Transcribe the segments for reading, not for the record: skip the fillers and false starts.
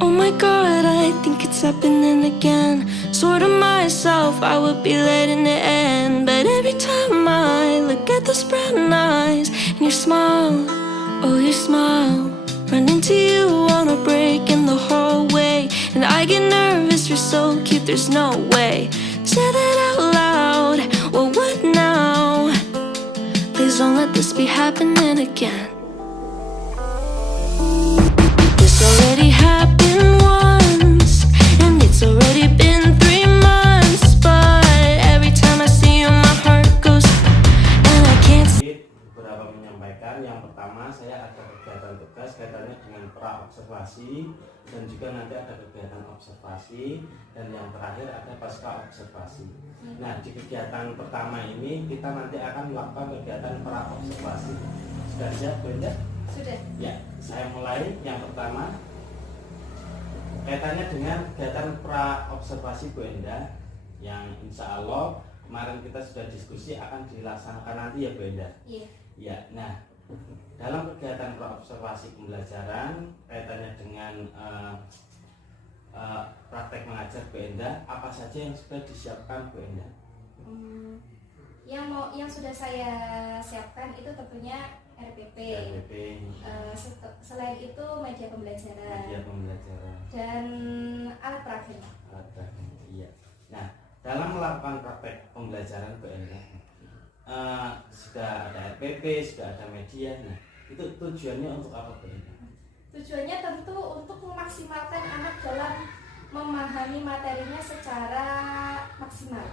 Oh my god, I think it's happening again. Swore to myself I would be letting it end, but every time I look at those brown eyes and your smile, oh your smile, run into you on a break in the hallway, and I get nervous, you're so cute, there's no way. Say that out loud, well what now? Please don't let this be happening again. This already happened once, and it's already been 3 months, but every time I see you my heart goes, and I can't see. Beberapa menyampaikan, yang pertama saya ada kegiatan tugas kaitannya dengan pra-observasi, dan juga nanti ada kegiatan observasi, dan yang terakhir ada pasca observasi. Nah, di kegiatan pertama ini kita nanti akan melakukan kegiatan pra-observasi. Sudah siap, Bu Endah? Sudah. Ya, saya mulai. Yang pertama kaitannya dengan kegiatan pra-observasi Bu Endah, yang insya Allah kemarin kita sudah diskusi akan dilaksanakan nanti ya Bu Endah. Iya. Ya, nah dalam kegiatan pra-observasi pembelajaran kaitannya dengan praktek mengajar Bu Endah, apa saja yang sudah disiapkan Bu Endah? Yang sudah saya siapkan itu tentunya RPP. Selain itu media pembelajaran. Dan alat peraga. Iya. Nah, dalam melakukan praktek pembelajaran Bu Endah, sudah ada RPP, sudah ada media. Nah, itu tujuannya untuk apa Bu Endah? Tujuannya tentu untuk memaksimalkan anak dalam memahami materinya secara maksimal.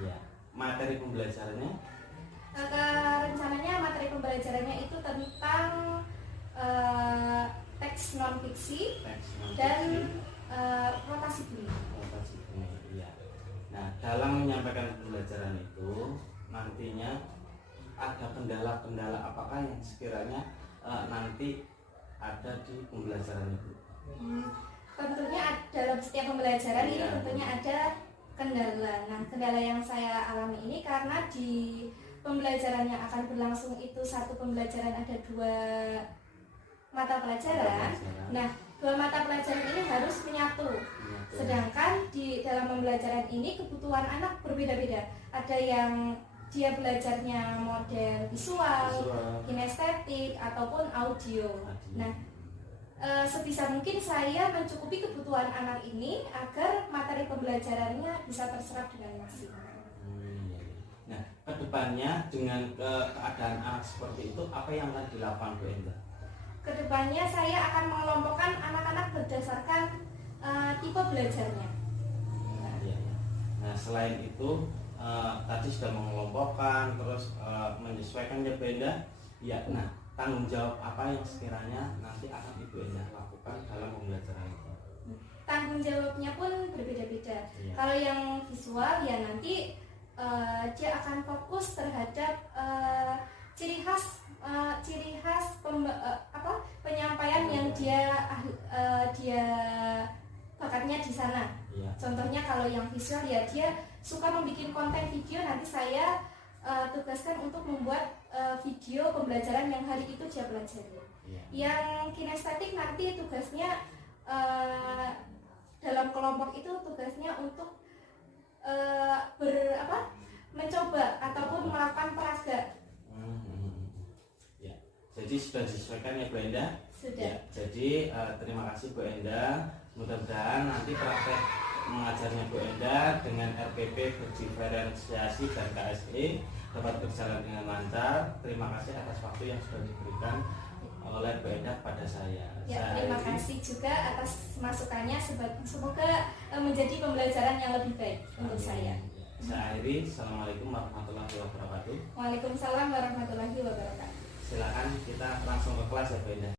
Iya. Materi pembelajarannya? Rencananya materi pembelajarannya itu tentang teks non fiksi dan rotasi bumi. Iya. Nah, dalam menyampaikan pembelajaran itu nantinya ada kendala-kendala apakah yang sekiranya nanti ada di pembelajaran itu? Tentunya dalam setiap pembelajaran ini tentunya ada kendala. Nah, kendala yang saya alami ini karena di pembelajaran yang akan berlangsung itu satu pembelajaran ada 2 mata pelajaran. Nah, 2 mata pelajaran ini harus menyatu. Sedangkan di dalam pembelajaran ini kebutuhan anak berbeda-beda. Ada yang dia belajarnya model visual, kinestetik ataupun audio. Nah, sebisa mungkin saya mencukupi kebutuhan anak ini agar materi pembelajarannya bisa terserap dengan maksimal. Nah, kedepannya dengan keadaan anak seperti itu, apa yang akan dilakukan Bu Endah? Kedepannya saya akan mengelompokkan anak-anak berdasarkan tipe belajarnya. Nah, selain itu tadi sudah mengelompokkan, terus menyesuaikan ya Bu Endah. Ya, nah tanggung jawab apa yang sekiranya nanti akan Ibu Endah lakukan dalam pembelajaran itu? Tanggung jawabnya pun berbeda-beda. Iya. Kalau yang visual ya nanti dia akan fokus terhadap ciri khas penyampaian yang dia bakatnya di sana. Iya. Contohnya kalau yang visual ya dia suka membuat konten video, nanti saya tugaskan untuk membuat video pembelajaran yang hari itu dia pelajari. Iya. Yang kinestetik nanti tugasnya dalam kelompok itu tugasnya untuk mencoba ataupun melakukan peraga. Ya, jadi sudah disesuaikan ya Bu Endah? Sudah. Ya, jadi terima kasih Bu Endah. Mudah-mudahan nanti praktek mengajarnya Bu Endah dengan RPP berdiferensiasi dan KSE dapat berjalan dengan lancar. Terima kasih atas waktu yang sudah diberikan oleh Bu Endah pada saya. Ya, terima kasih juga atas masukannya. Semoga menjadi pembelajaran yang lebih baik untuk saya. Saya akhiri. Assalamualaikum warahmatullahi wabarakatuh. Waalaikumsalam warahmatullahi wabarakatuh. Silakan kita langsung ke kelas ya Bu Endah.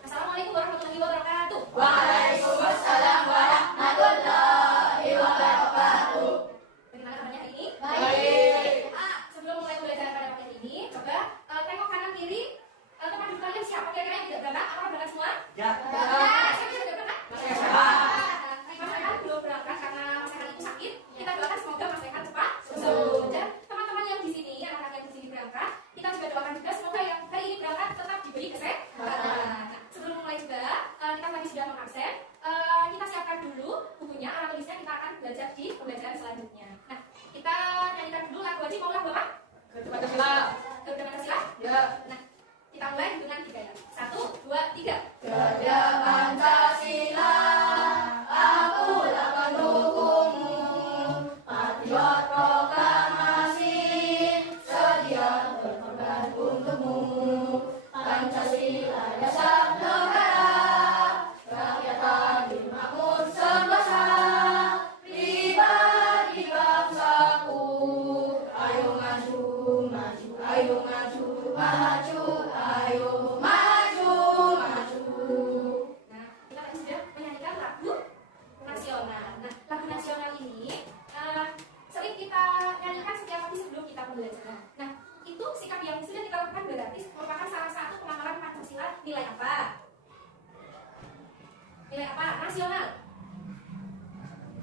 Assalamualaikum warahmatullahi wabarakatuh. Waalaikumsalam warahmatullahi wabarakatuh. Bagaimana kabarnya hari ini? Baik. Sebelum mulai pembelajaran pada pagi ini, coba tengok kanan kiri. Teman di kalian siapa kira-kira yang tidak berangkat? Apakah berangkat semua? Ya. Siapa yang sudah berangkat? Siapa? Mas Akan belum berangkat karena maju, ayo maju, maju. Nah, kita tadi sudah menyanyikan lagu nasional. Nah, lagu nasional ini sering kita nyanyikan setiap pagi sebelum kita pembelajaran. Nah, itu sikap yang sudah kita lakukan berarti merupakan salah satu pengamalan Pancasila. Nilai apa? Nilai apa? Nasional.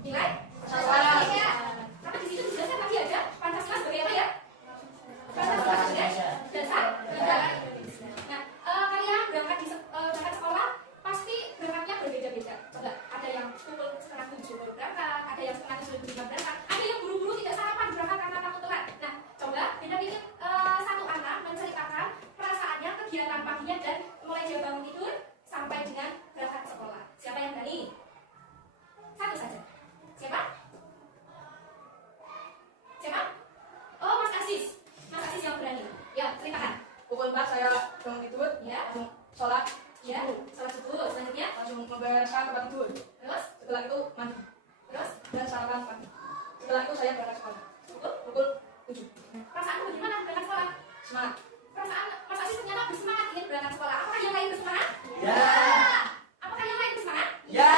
Nilai? Nasional. Ya. Karena di situ dijelaskan tadi ada Pancasila sebagai apa ya? Pancasila sebagai dasar negara Indonesia. Nah, kalian berangkat sekolah pasti berangkatnya berbeda-beda. Coba, ada yang pukul 6:30 baru berangkat, ada yang 6:30 berangkat, ada yang buru-buru tidak sarapan berangkat karena takut telat. Nah, coba kita bikin satu anak menceritakan perasaannya, kegiatan paginya dan mulai dia bangun tidur sampai dengan berangkat ke sekolah. Siapa yang berani? Satu saja. Siapa? Siapa? Oh, Mas Aziz. Mas Aziz yang berani. Ya, ceritakan. Pukul 4 saya bangun tidur, Ya, langsung sholat, ya. Salah subuh. Selanjutnya, langsung membereskan tempat tidur. terus, Setelah itu mandi terus, dan sarapan pagi. Setelah itu saya berangkat sekolah. pukul. Pukul 7. Perasaanmu bagaimana berangkat sekolah? Semangat. Perasaan Mas Aziz ternyata bersemangat ingin berangkat sekolah. Apakah yang lain bersemangat? Ya. Apakah yang lain bersemangat? Ya.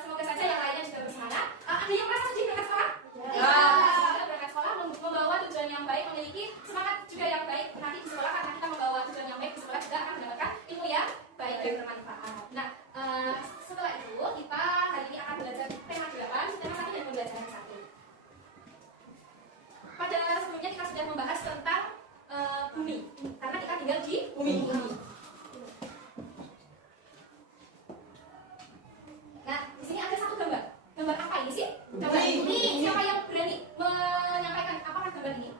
Semoga saja yang lainnya juga bersemangat. Ada yang merasa sedih berangkat sekolah? Ya. Semoga berangkat sekolah membawa tujuan yang baik, memiliki semangat juga yang baik. Nanti di sekolah karena kita membawa tujuan yang baik, di sekolah juga akan mendapatkan ilmu yang baik dan bermanfaat. Nah, setelah itu kita hari ini akan belajar tema 8, tema 1 dan pembelajaran 1. Pada sebelumnya kita sudah membahas tentang bumi, karena kita tinggal di bumi. Nah, di sini ada satu gambar. Gambar apa ini sih? Gambar Bumi. ini. Siapa yang berani menyampaikan apakah gambar ini?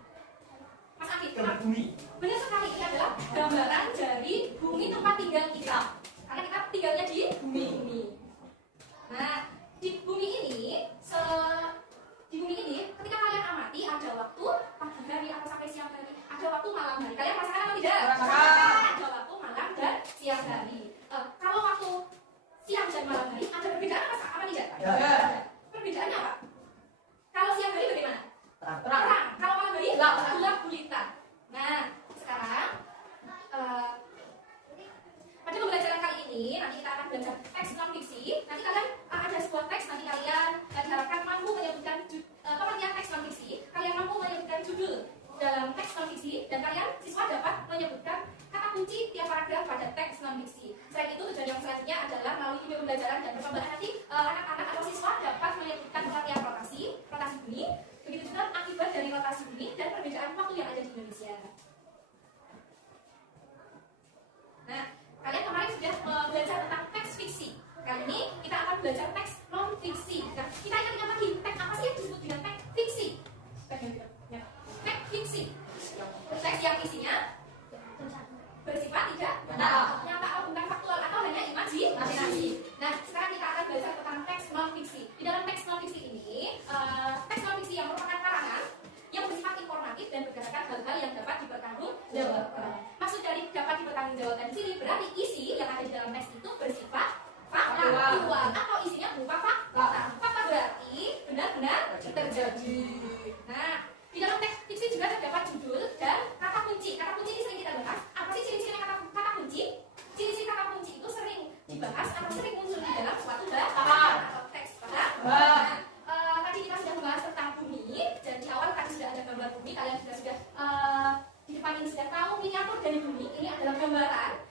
Mas Afif. Gambar bumi. Benar sekali, ini adalah gambaran dari bumi tempat tinggal kita. Karena kita tinggalnya di bumi. Nah, di bumi ini, ketika kalian amati ada waktu pagi hari atau sampai siang hari, ada waktu malam hari. Kalian merasakan atau tidak? Merasakan. Ada waktu malam dan siang hari. Kalau waktu siang dan malam hari ada perbedaan apa tidak? Ada. Perbedaannya apa? Kalau siang hari bagaimana? Terang. Terang. Kalau malam hari Gelap. gelap gulita. Nah, sekarang pada pembelajaran kali ini nanti kita akan belajar teks non fiksi. Nanti kalian ada sebuah teks, nanti kalian diharapkan mampu menyebutkan pengertian teks non fiksi. Kalian mampu menyebutkan judul dalam teks non fiksi dan kalian siswa dapat menyebutkan kata kunci tiap paragraf pada teks non fiksi. Selain itu tujuan yang selanjutnya adalah melalui video pembelajaran dan percobaan nanti anak-anak atau siswa dapat menyebutkan pengertian rotasi bumi, begitu juga akibat dari rotasi bumi dan perbedaan waktu yang ada di Indonesia. Nah, kalian kemarin sudah belajar tentang teks fiksi. Kali ini kita akan belajar teks non fiksi. Nah, kita ingat lagi teks apa sih yang disebut dengan teks fiksi? Teks fiksi. Teks yang isinya bersifat tidak nyata atau bukan faktual atau hanya imajinasi. Nah, sekarang kita akan belajar tentang teks non fiksi. Di dalam teks non fiksi ini, teks non fiksi yang merupakan karangan yang bersifat informatif dan berdasarkan hal-hal yang dapat dipertanggungjawabkan. Maksud dari dapat dipertanggungjawabkan di sini berarti isi yang ada di dalam teks itu bersifat faktual atau isinya berupa fakta. Fakta berarti benar-benar terjadi. Nah, di dalam teks fiksi juga terdapat judul dan kata kunci. Kata kunci ini sering kita bahas. Apa sih ciri-ciri kata kunci? Ciri-ciri kata kunci itu sering dibahas atau sering muncul di dalam suatu bahasan atau teks. Nah, tadi kita sudah membahas tentang bumi. Dan di awal tadi sudah ada gambar bumi. Kalian sudah di depan ini sudah tahu miniatur dari bumi. Ini adalah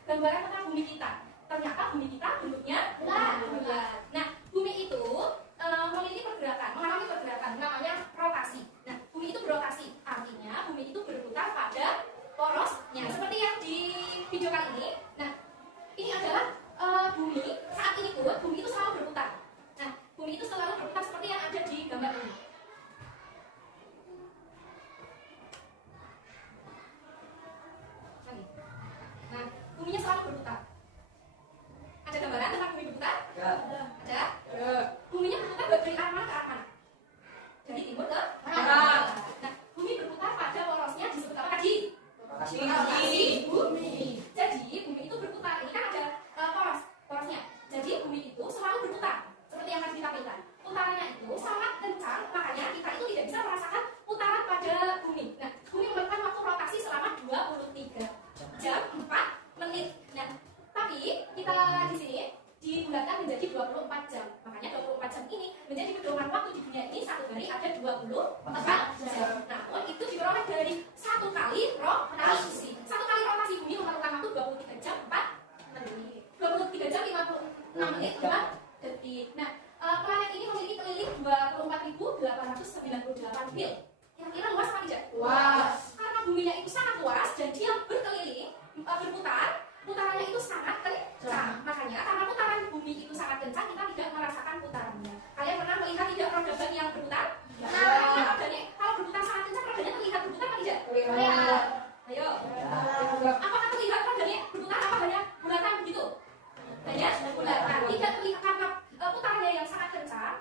gambaran tentang bumi kita. Ternyata bumi kita bentuknya bulat. Nah, bumi itu memiliki pergerakan, mengalami pergerakan namanya rotasi. Nah, bumi itu berotasi, artinya bumi itu berputar pada porosnya. Seperti yang di video kali ini. Nah, ini adalah bumi saat ini bumi itu selalu berputar. Nah, bumi itu selalu berputar seperti yang ada di gambar ini. Nah, buminya selalu berputar. Namun itu diperoleh dari satu kali rotasi. Satu kali rotasi bumi memerlukan waktu 23 jam 4 menit. 23 jam 56 menit 4 detik. Nah, planet ini memiliki keliling 24.898 mil. Kira-kira luas apa tidak? Luas. Karena buminya itu sangat luas dan dia berkeliling, berputar, putarannya itu sangat kencang. Makanya karena putaran bumi itu sangat kencang, kita tidak merasakan putarannya. Kalian pernah melihat tidak roda ban yang berputar? Nah, rodanya kalau berputar sangat kencang, rodanya terlihat berputar apa tidak? Terlihat. Ayo. Apakah terlihat rodanya berputar apa hanya bulatan begitu? Hanya bulatan. Tidak terlihat karena putarannya yang sangat kencang,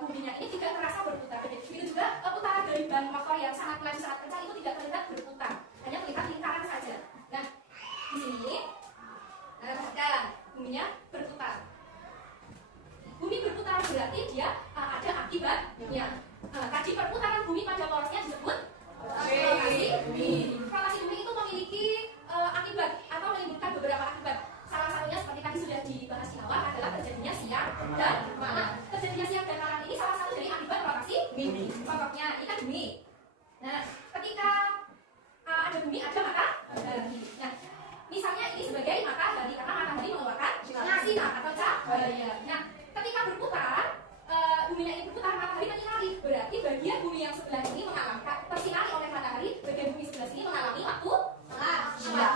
buminya ini tidak terasa berputar. Begitu juga putaran dari ban motor yang sangat laju sangat kencang itu tidak terlihat berputar, hanya terlihat lingkaran saja. Nah, di sini, perhatikan buminya berputar. Bumi berputar berarti dia ada akibatnya. Tadi perputaran bumi pada porosnya disebut rotasi bumi. Rotasi bumi itu memiliki akibat atau menimbulkan beberapa akibat. Salah satunya seperti tadi sudah dibahas di awal adalah terjadinya siang dan malam. Terjadinya siang dan malam ini salah satu dari akibat rotasi bumi. Contohnya ini kan bumi. Nah, ketika ada bumi ada matahari. Nah, misalnya ini sebagai matahari karena matahari mengeluarkan sinar atau cahaya. Nah, ketika berputar, buminya ini berputar, matahari menyinari. Berarti bagian bumi yang sebelah ini mengalami tersinari oleh matahari, bagian bumi sebelah sini mengalami waktu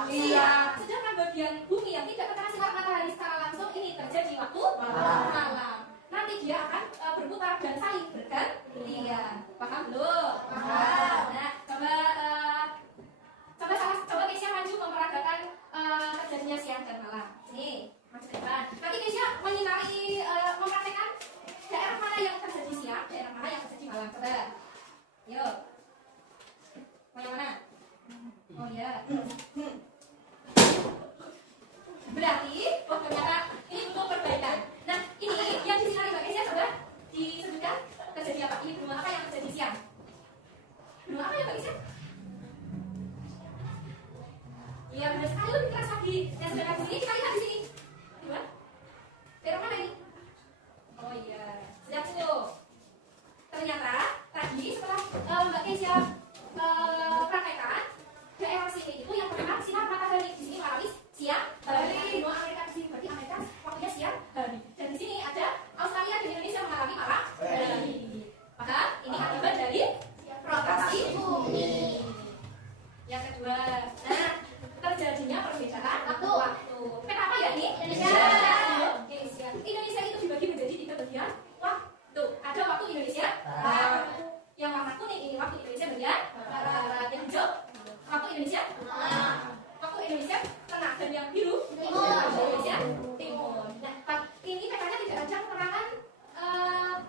siang. Sedangkan bagian bumi yang tidak terkena sinar matahari secara langsung ini terjadi waktu malam. Nanti dia akan berputar dan saling bergantian. Paham belum? Paham. Nah, coba Keisha maju memperagakan terjadinya siang dan malam. Sini, maju ke depan. Nanti Keisha menyinari mempraktekkan daerah mana yang terjadi siang, daerah mana yang terjadi malam. Coba. Yuk. Mau yang mana? Oh ya. Berarti, ternyata ini butuh perbaikan. Nah, ini yang disinari Mbak Keisha coba disebutkan terjadi apa? Ini benua apa yang terjadi siang? Benua apa ya Mbak Keisha? Iya benar sekali, lebih keras lagi. Yang sebelah sini kita lihat di sini. Gimana? Daerah mana ini? Oh iya, sejak situ. Ternyata tadi setelah Mbak Keisha praktekkan, daerah sini itu yang terkena sinar matahari. Di sini mengalami siang hari. Benua Amerika di sini berarti Amerika waktunya siang hari. Dan di sini ada Australia dan Indonesia mengalami malam hari. Maka ini akibat dari rotasi bumi. Yang kedua, nah terjadinya perbedaan waktu. Kenapa ya ini? Indonesia. Indonesia itu dibagi menjadi 3 bagian waktu. Ada waktu Indonesia barat. Yang warna kuning ini waktu Indonesia bagian barat. Yang hijau waktu Indonesia waktu Indonesia tengah. Dan yang biru waktu Indonesia timur. Nah, ini petanya tidak ada keterangan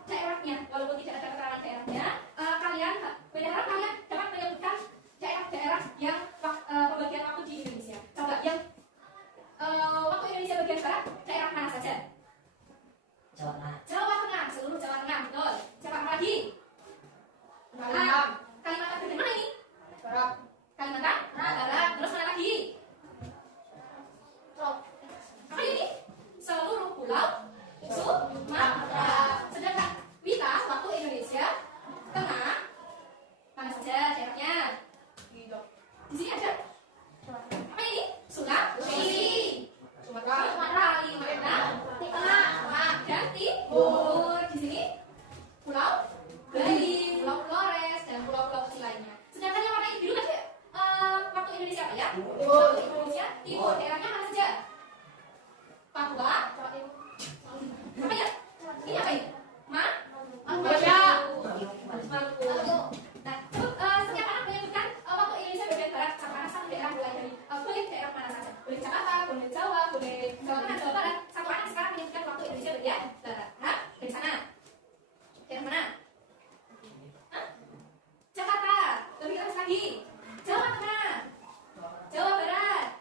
daerahnya. Walaupun tidak ada keterangan daerahnya, kalian berharap kalian dapat menyebutkan daerah-daerah yang pembagian waktu di Indonesia. Coba yang waktu Indonesia bagian barat, daerah mana saja? Jawa Tengah. Jawa Tengah, seluruh Jawa Tengah, betul. Siapa lagi? Kalimantan bagian mana ini? Barat. Kalimantan Barat. Terus mana lagi? Apa ini? Seluruh pulau Sumatera. Sedangkan kita waktu Indonesia Tengah mana saja daerahnya? Di sini ada apa ini? Sulawesi, Sumatera, Kalimantan Tengah, dan Timur. Di sini Pulau Bali, Pulau Flores, dan pulau-pulau kecil lainnya. Sedangkan yang warna biru tadi waktu Indonesia apa ya? Waktu Indonesia Timur. Daerahnya mana saja? Papua, apa ya? Ini apa ini? Maluku. Nah, setiap anak menyebutkan waktu Indonesia bagian barat sama anak satu daerah mulai dari boleh daerah mana saja, boleh Jakarta, boleh Jawa, boleh Jawa Tengah, Jawa Barat. Satu anak sekarang menyebutkan waktu Indonesia bagian barat. Hah? Dari sana. Daerah mana? Hah? Jakarta. Lebih keras lagi. Jawa Tengah, Jawa Barat,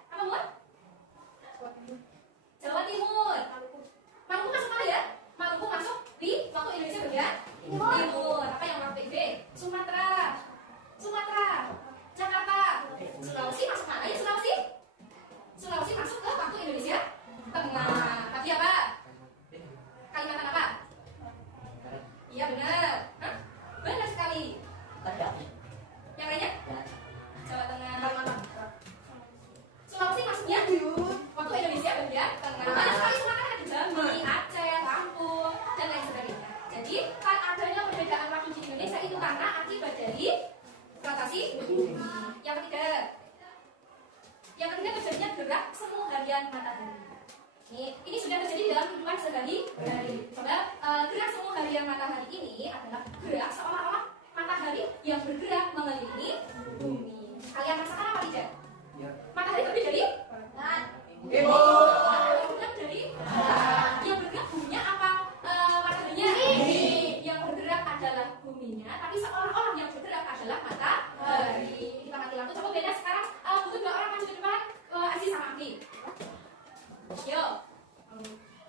Yang ketiga terjadinya gerak semu harian matahari. Ini sudah terjadi dalam kehidupan sehari-hari. Coba gerak semu harian matahari ini adalah gerak seolah-olah matahari yang bergerak mengelilingi bumi. Kalian rasakan apa tidak? Matahari terdiri dari bergerak dari yang bergerak buminya apa mataharinya? Yang bergerak adalah buminya, tapi seolah-olah yang bergerak adalah matahari. Kita mati lampu. Coba beda sekarang. Butuh 2 orang maju ke depan. Aziz sama Aki. Yo.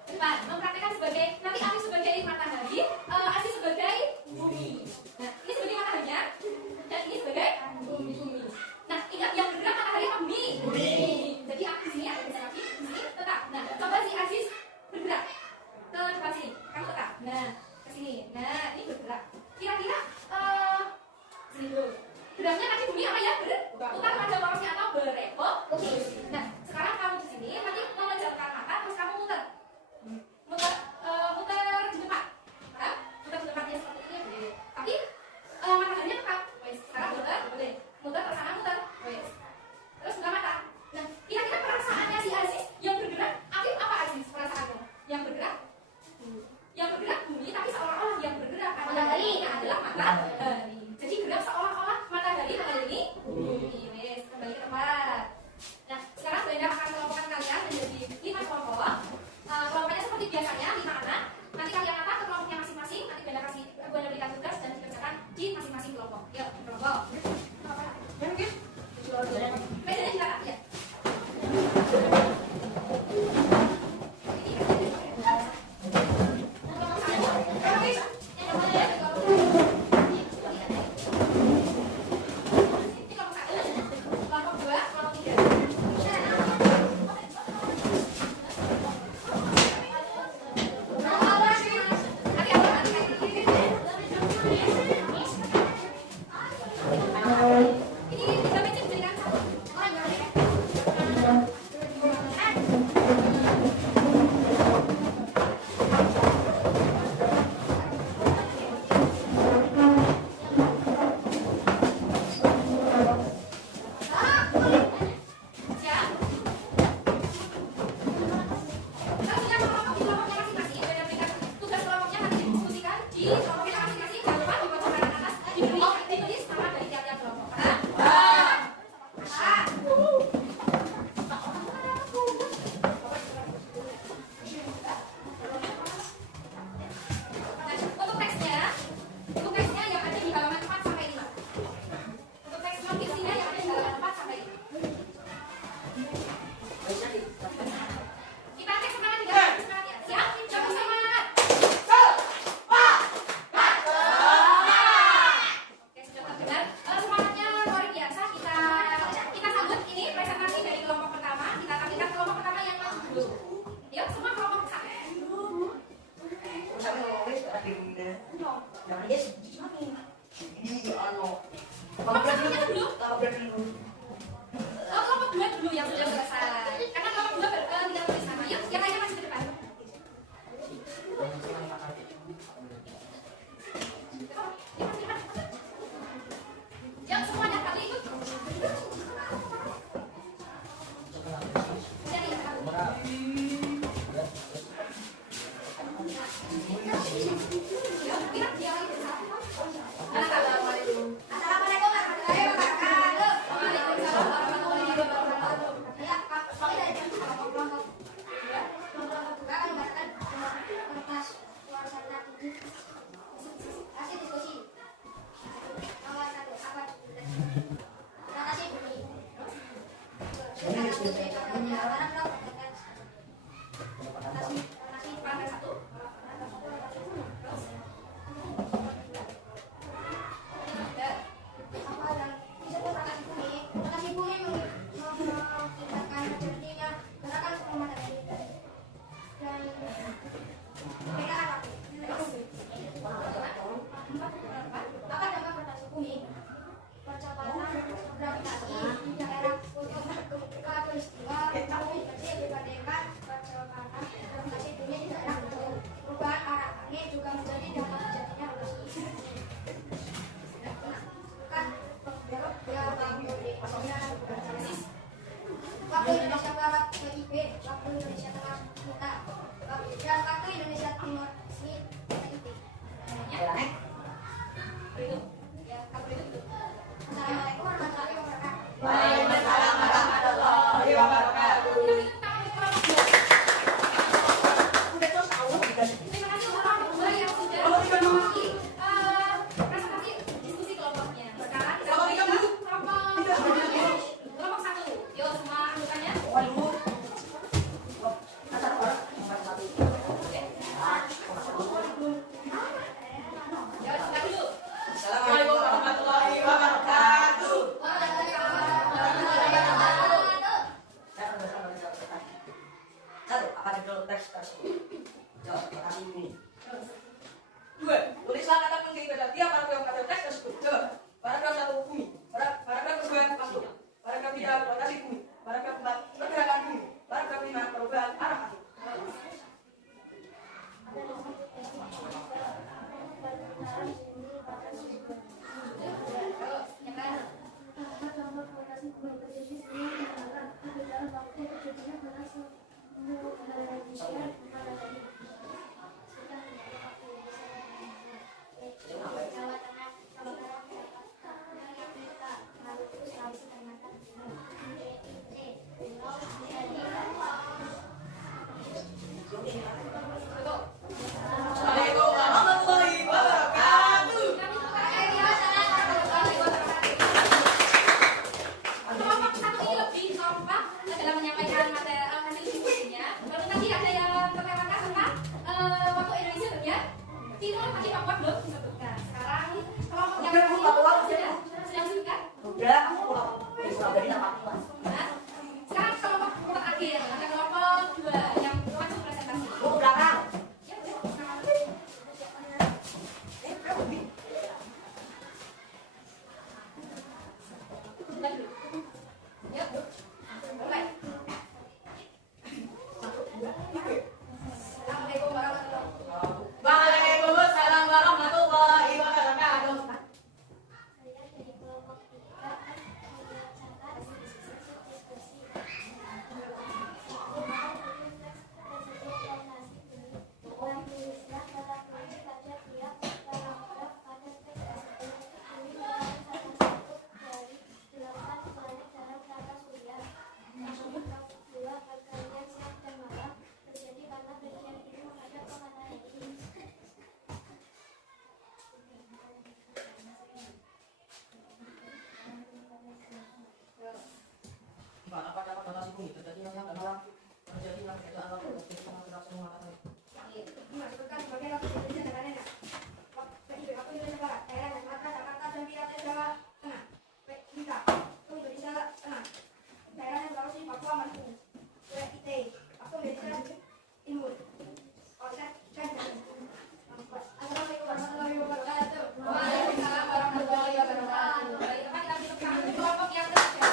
Depan. Mempraktekkan sebagai nanti Aziz sebagai matahari, Aziz sebagai bumi. Nah, ini sebagai mataharinya dan ini sebagai bumi. Nah, ingat yang bergerak matahari apa bumi? Jadi aku di sini ada bisa kaki, di sini tetap. Nah, coba si Aziz bergerak ke depan sini. Kamu tetap. Nah, ke sini. Nah, ini bergerak. Kira-kira sini dulu. Geraknya kaki bumi apa ya? Berputar pada porosnya atau berevolusi. Nah, sekarang kamu di sini nanti memejamkan mata terus kamu muter di depan. Nah, muter di depannya seperti ini. Tapi mataharinya tetap. Wes, sekarang muter terus sana muter. Wes. Terus buka mata. Nah, kira-kira perasaannya si Aziz yang bergerak, aktif apa Aziz perasaanmu? Yang bergerak bumi, tapi seolah-olah yang bergerak adalah matahari. Jadi gerak seolah-olah matahari mengelilingi bumi. Wes, kembali ke tempat. Nah, sekarang Brenda akan kelompokkan kalian menjadi 5 kelompok. Kelompoknya seperti biasanya 5 anak. Nanti kalian akan ke kelompoknya masing-masing. Nanti Brenda berikan tugas dan dikerjakan di masing-masing kelompok. Yuk, kelompok. Brenda silakan ya. Percepatan Sudah cukup kan? Udah, aku pulang. Surabaya dapat kelas. Nah, sekarang kelompok terakhir ada kelompok 2 yang maju presentasi. Oh, belakang. Ya boleh. Mulai dulu. Yuk, mulai. Assalamualaikum warahmatullahi wabarakatuh. Waalaikumsalam warahmatullahi wabarakatuh. Saya dari kelompok 3 akan membacakan diskusi dan tuliskan kata kunci pada tiap paragraf pada teks tersebut. Ini merupakan salah satu dari 8 pelajaran kata surya. Paragraf 2 pergantian siang dan malam terjadi karena bagian ini menghadap ke matahari. Gimana pada kata sibuk itu? Jadi yang malam terjadi yang itu adalah kita semua kata. Masukkan sebagai lagu Indonesia dan lainnya. Waktu Indonesia Barat, daerah dan Jakarta dan wilayah Jawa Tengah. Kita, Indonesia Tengah. Daerah yang Sulawesi, Papua, Maluku. WIT, waktu Indonesia Timur. Assalamualaikum warahmatullahi wabarakatuh. Waalaikumsalam warahmatullahi wabarakatuh. Baik, kita tutup kami kelompok yang ketiga.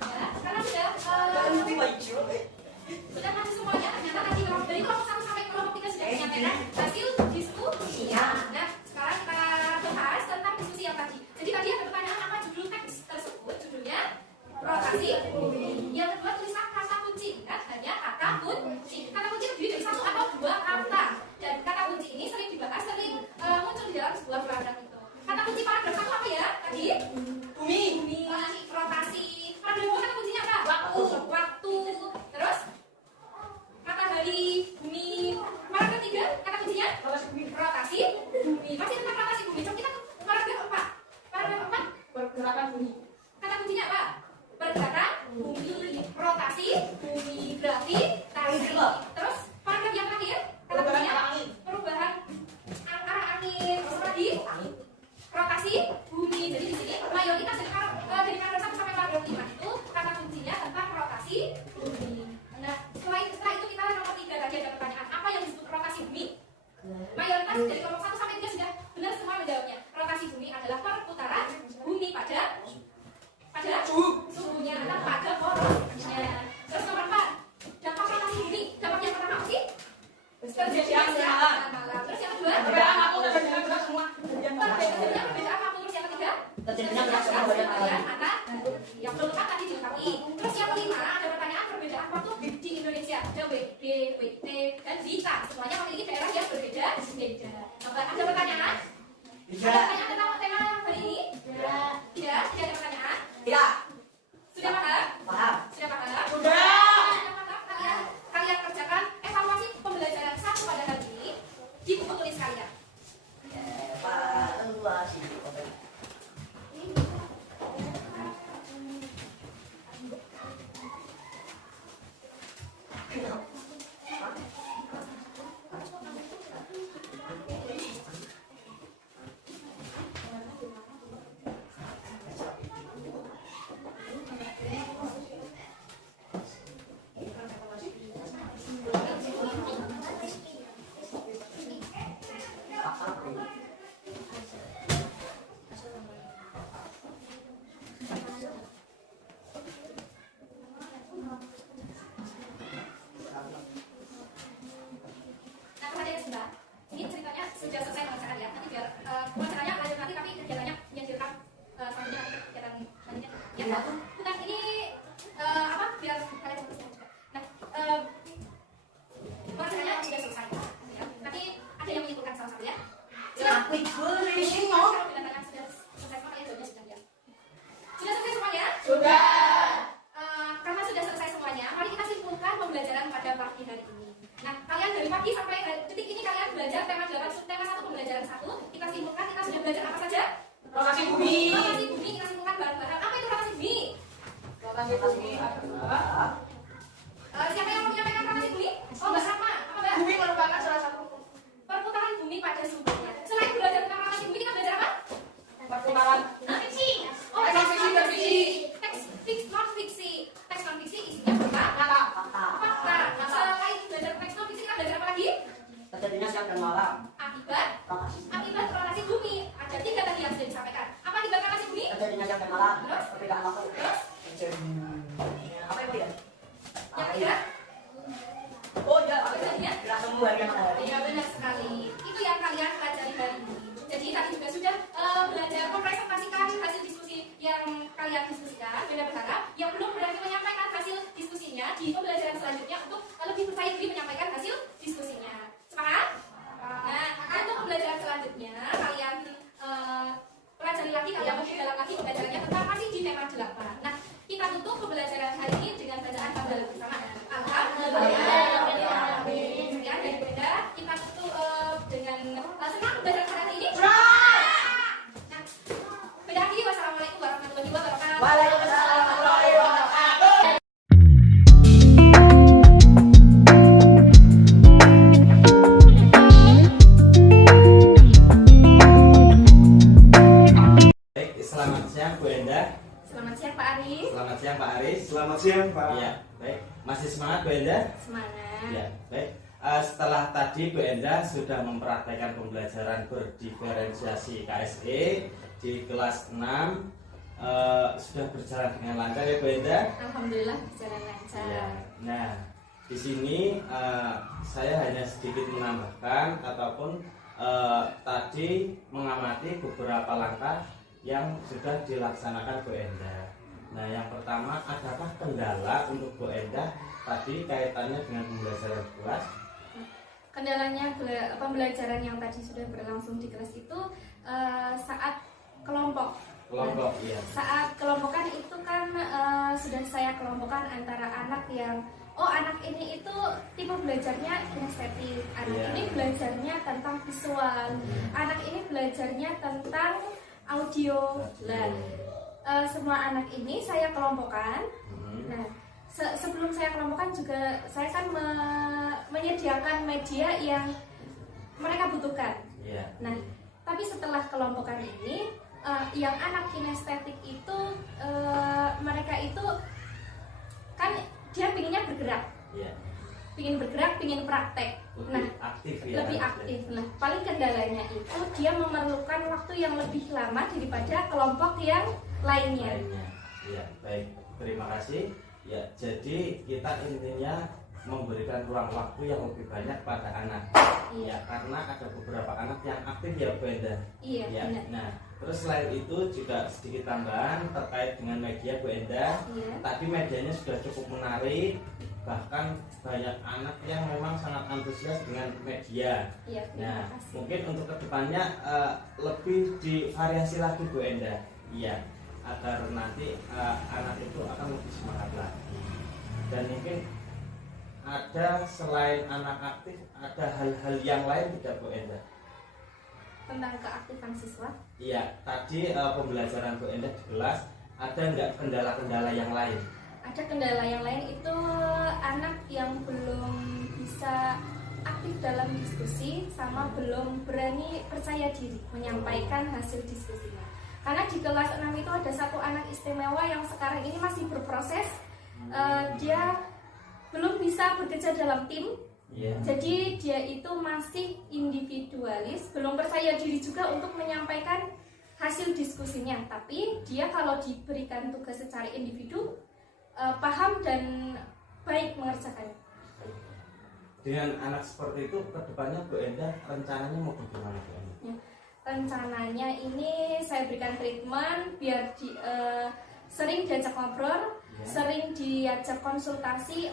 Ya, sekarang sudah maju semuanya. Ternyata tadi dari kelompok 1 sampai kelompok 3 sudah menyampaikan hasil diskusi. Nah, sekarang kita bahas tentang diskusi yang tadi. Jadi tadi ada pertanyaan apa judul teks tersebut? Judulnya rotasi bumi. Yang kedua tulisan kata kunci. Kan hanya kata kunci. Kata kunci terdiri dari 1 atau 2 kata. Dan kata kunci ini sering dibahas, sering muncul di dalam sebuah paragraf itu. Kata kunci paragraf 1 apa ya? Tadi bumi. Rotasi. Paragraf 2 kata kuncinya apa? Waktu. Terus matahari, bumi. Paragraf 3 kata kuncinya rotasi bumi. Masih tentang rotasi bumi. Coba kita ke paragraf 4. Paragraf 4 Pergerakan bumi. kata kuncinya apa? Pergerakan bumi, rotasi bumi, gravitasi. Terus paragraf yang terakhir kata kuncinya perubahan arah angin. Terus tadi rotasi bumi. Jadi di sini mayoritas dari paragraf 1 sampai paragraf 5 itu kata kuncinya tentang rotasi bumi. Nah, setelah itu kita nomor 3 tadi ada pertanyaan apa yang disebut rotasi bumi? Mayoritas dari kelompok 1 sampai 3 sudah benar semua menjawabnya. Rotasi bumi adalah perputaran bumi pada suhunya atau pada porosnya. Terus nomor 4, dampak rotasi bumi. Dampak yang pertama apa sih? Terjadinya siang dan malam. Terus yang kedua, Perbedaan waktu dan perbedaan semua. perbedaan waktu. Terus yang ketiga, Terjadinya perbedaan antara yang keempat tadi dilengkapi. Terus yang kelima ada pertanyaan perbedaan waktu di Indonesia. Ada WD, WT, dan Zika. Semuanya memiliki daerah yang berbeda. Ada pertanyaan? Ada pertanyaan tentang tema hari ini? Tidak ada pertanyaan. Tidak. Sudah paham? Paham. Sudah paham? Sudah. Kalian kerjakan evaluasi pembelajaran 1 pada hari ini di buku tulis kalian. Evaluasi. Nah, perhatian sebentar. Ini ceritanya sudah selesai pengajaran ya. Nanti biar pengajarannya lanjut nanti, tapi kegiatannya yang direkam selanjutnya nanti kegiatan selanjutnya. Ya, bukan ini apa? Biar kalian fokus juga. Nah, pengajarannya sudah selesai. Ya. Nanti ada yang menyimpulkan salah satu ya. Aku ikut di sini. Kalau pendatangan sudah selesai semua, kalian jawabnya sudah ya. Sudah selesai semuanya? Sudah. Karena sudah selesai semuanya, mari kita simpulkan pembelajaran pada pagi hari ini. Nah, kalian dari pagi sampai detik ini kalian belajar tema 8, subtema 1 pembelajaran 1. Kita simpulkan, kita sudah belajar apa saja? Rotasi bumi. Rotasi bumi, kita simpulkan bareng-bareng. Apa itu rotasi bumi? Rotasi bumi adalah Siapa yang mau menyampaikan rotasi bumi? Oh, Mbak Rahma. Apa, Mbak? bumi merupakan salah satu Perputaran bumi pada suhunya. Selain belajar tentang rotasi bumi, kita belajar apa? kenalan. Fiksi. Oh, Teks non fiksi dan fiksi. Teks non fiksi. Teks non fiksi isinya berupa Nyata. fakta. Selain belajar teks non fiksi kita belajar apa lagi? Terjadinya siang dan malam. Akibat Lokasi. akibat rotasi bumi. Ada 3 tadi yang sudah disampaikan. Apa akibat rotasi bumi? Terjadinya siang dan malam. Terus? Perbedaan waktu. Terus Apa itu ya? yang ketiga? Oh iya, Apa jadinya? tidak semua yang ada. Iya benar sekali. Itu yang kalian pelajari hari ini. Jadi tadi juga sudah belajar mempresentasikan hasil diskusi yang kalian diskusikan. Benda berharap yang belum berani menyampaikan hasil diskusinya di pembelajaran selanjutnya untuk lebih percaya diri menyampaikan hasil diskusinya. Sepakat? Nah, untuk pembelajaran selanjutnya kalian pelajari lagi, kalian lebih dalam lagi pembelajarannya tentang masih di tema 8. Nah, kita tutup pembelajaran hari ini dengan bacaan hamdalah bersama. Alhamdulillah. Sekian dari Bunda. Kita tutup dengan senang belajar hari ini. Nah, beda lagi. Wassalamualaikum warahmatullahi wabarakatuh. Waalaikumsalam warahmatullahi wabarakatuh. Baik, selamat siang Bu Endah. Selamat siang Pak Aris. Selamat siang Pak Aris. Selamat siang, Pak. Iya, baik. Masih semangat Bu Endah? Semangat. Ya, baik. Setelah tadi Bu Endah sudah mempraktekkan pembelajaran berdiferensiasi KSE di kelas 6, sudah berjalan dengan lancar ya Bu Endah? Alhamdulillah berjalan lancar. Ya. Nah, di sini saya hanya sedikit menambahkan ataupun tadi mengamati beberapa langkah yang sudah dilaksanakan Bu Endah. Nah, yang pertama, adakah kendala untuk Bu Endah tadi kaitannya dengan pembelajaran kelas? Kendalanya pembelajaran yang tadi sudah berlangsung di kelas itu saat kelompok. Kelompok, iya. Saat kelompokan itu kan sudah saya kelompokkan antara anak yang anak ini itu tipe belajarnya kinestetik, anak Iya. ini belajarnya tentang visual, anak ini belajarnya tentang audio. Nah, semua anak ini saya kelompokkan. Nah, sebelum saya kelompokkan juga saya kan menyediakan media yang mereka butuhkan. Iya. Nah, tapi setelah kelompokan ini, yang anak kinestetik itu mereka itu kan dia pinginnya bergerak, Iya. pingin bergerak, pingin praktek. Lebih Nah, aktif ya. lebih aktif. Nah, paling kendalanya itu dia memerlukan waktu yang lebih lama daripada kelompok yang lainnya. Iya, baik. Terima kasih. Ya, jadi kita intinya memberikan ruang waktu yang lebih banyak pada anak. Iya. Ya, karena ada beberapa anak yang aktif ya, Bu Endah. Iya, Ya. benar. Nah, terus selain itu juga sedikit tambahan terkait dengan media Bu Endah. Iya. Tadi medianya sudah cukup menarik, bahkan banyak anak yang memang sangat antusias dengan media. Iya, Nah, terima kasih. mungkin untuk kedepannya lebih divariasi lagi Bu Endah. Iya, agar nanti anak itu akan lebih semangat lagi. Dan mungkin ada selain anak aktif, ada hal-hal yang lain tidak Bu Endah? Tentang keaktifan siswa. Iya, tadi pembelajaran Bu Endah di kelas, ada nggak kendala-kendala yang lain? Ada kendala yang lain itu anak yang belum bisa aktif dalam diskusi sama belum berani percaya diri menyampaikan hasil diskusinya. Karena di kelas 6 itu ada satu anak istimewa yang sekarang ini masih berproses, dia belum bisa bekerja dalam tim. Iya. Jadi dia itu masih individualis, belum percaya diri juga untuk menyampaikan hasil diskusinya. Tapi dia kalau diberikan tugas secara individu, paham dan baik mengerjakannya. Dengan anak seperti itu, kedepannya Bu Endah rencananya mau bagaimana Bu Endah? Ya, rencananya ini saya berikan treatment biar sering diajak ngobrol, Ya. sering diajak konsultasi,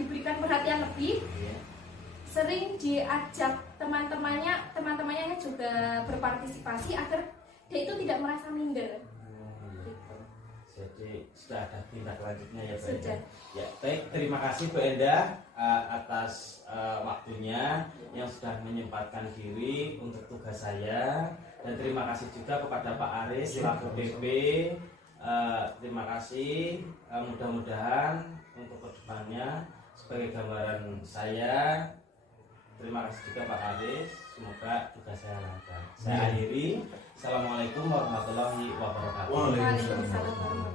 diberikan perhatian lebih. Iya. Sering diajak teman-temannya juga berpartisipasi agar dia itu tidak merasa minder. Gitu. Jadi sudah ada tindak lanjutnya ya Bu Sudah. Endah. Ya, baik, terima kasih Bu Endah atas waktunya yang sudah menyempatkan diri untuk tugas saya, dan terima kasih juga kepada Pak Aris selaku PP. Terima kasih. Mudah-mudahan untuk kedepannya sebagai gambaran saya. Terima kasih juga Pak Aris. Semoga tugas saya lancar. Saya akhiri. Assalamualaikum warahmatullahi wabarakatuh. Waalaikumsalam warahmatullahi